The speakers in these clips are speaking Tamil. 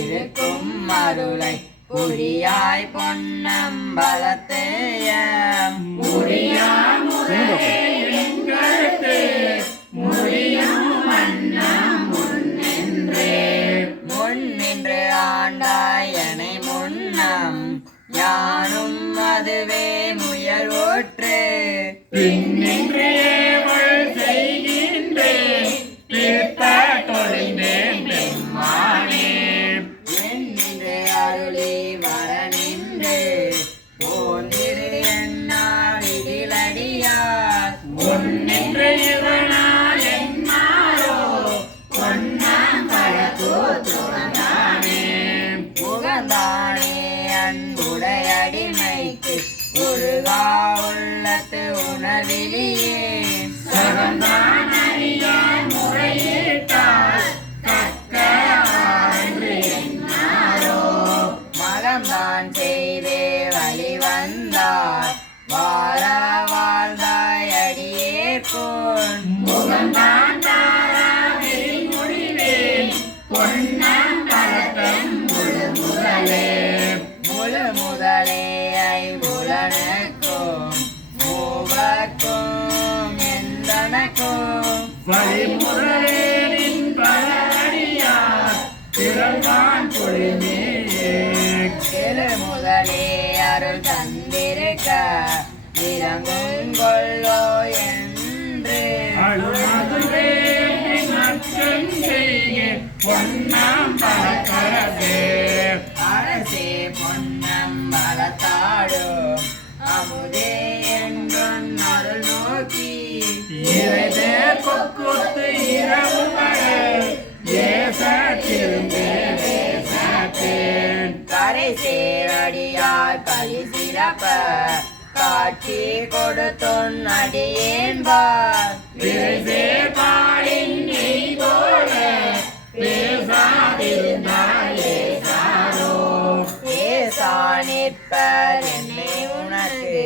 இருக்கும் அருளை புரியாய் பொன்னம்பலத்தேய முறியாய் முறையே முறியும் முடியும் மன்னம் முன்னின்றே முன்னின்று ஆண்டாயனை முன்னம். யானும் அதுவே முயல் ஒற்று பின் புகழ்ந்தானே அன்புடையடிமைக்கு உருகா உள்ளத்து உணர்விலியே. சகந்தான் அறியான் முறையிட்டால் தக்க மகம்தான் செய்தே வழி வந்தார். வார வாழ்ந்தாய் அடியேற்கோன் முதலே முழு முதலே ஐம்புலனுக்கும் மூவர்க்கும் எந்தனக்கும். வழிமுறையின் பலடியார் திறந்தான் பொழிமேயே. எழு முதலே அருள் தந்திருக்க இறங்குங்கொள்ளோ என்று. அழுமதுவே நற்றம் செய்ய பொன்னாம் கொக்குத்து இரவு மழை ஏச திரும்பே பேசத்தேன் கரை சேரடியார் கலி சிறப்ப காட்சி கொடுத்தொன் அடியேன்பார். விரைசே பாடின் நெய் போல. பேசாதிருந்தாயே சாரோ. ஏசா நிற்பர் என்னை உனக்கு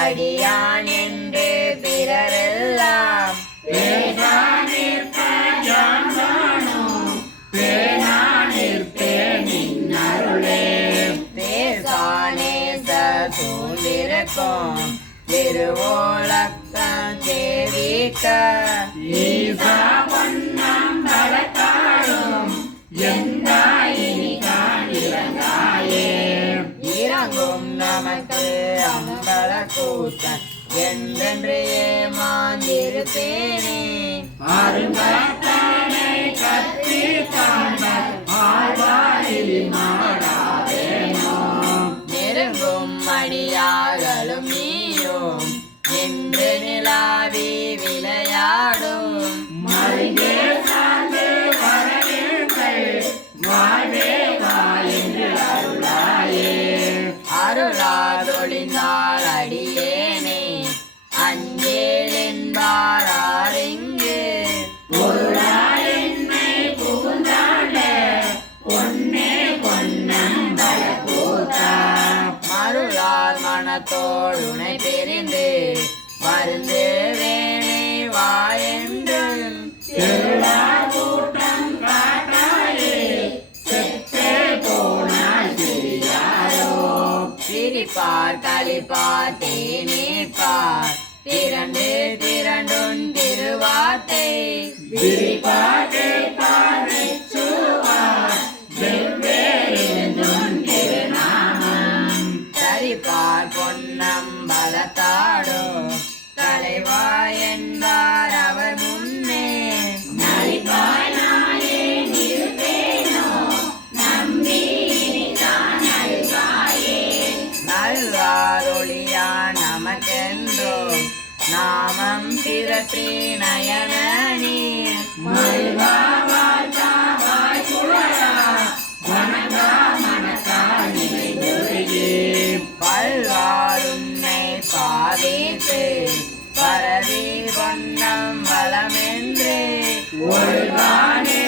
அடியான் சூழ்ந்திருக்கும் திருவோலக்கம் தேவிக்க ஈசா பொன்னாம் பலத்தாடும் எந்தாயினி காணிறங்காயே இறங்கும் நமக்கு அம்பல கூட்டம். என்றென்று ஏமாந்திருப்பேனே அருங்கத்தானை மனத்தோடுனை பிரிந்து மருந்து வேணை வாயென்று திருளா கூட்டம் காட்டாயே செத்தே போனால் திரண்டு திரண்டுன் திருவார்த்தை. நமக்கென்றோம் நாமம் திரற்றி நயனி பல்வாருன்னை பாதித்து பரவி வண்ணம் வளமென்றே. ஒருவானே